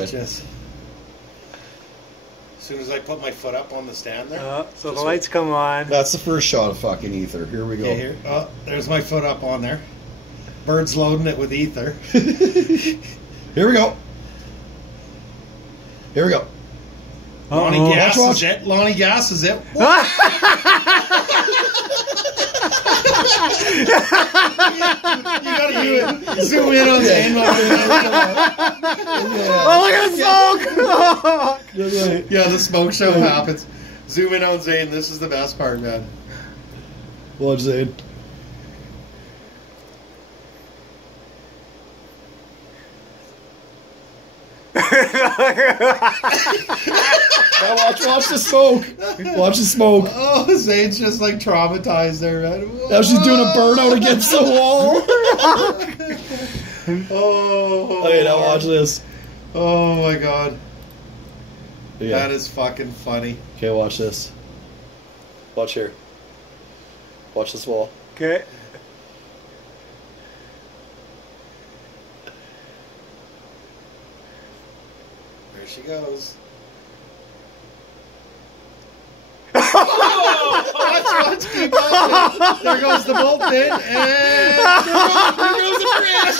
Just as soon as I put my foot up on the stand there. So the lights come on. That's the first shot of fucking ether. Here we go. Okay, here. Oh, there's my foot up on there. Bird's loading it with ether. Here we go. Here we go. Lonnie gasses it. Lonnie gasses it. You gotta zoom in on Zane. Oh, look at the smoke! Yeah, the smoke show happens. Zoom in on Zane. This is the best part, man. Watch Zane. Now watch the smoke. Watch the smoke. Oh, Zane's just like traumatized there, man. Now she's doing a burnout against the wall. Oh. Okay, now watch this. Oh my god. Yeah. That is fucking funny. Okay, watch this. Watch here. Watch this wall. Okay. There she goes. Oh, watch, keep on. There goes the bolt pin, and there goes the crash.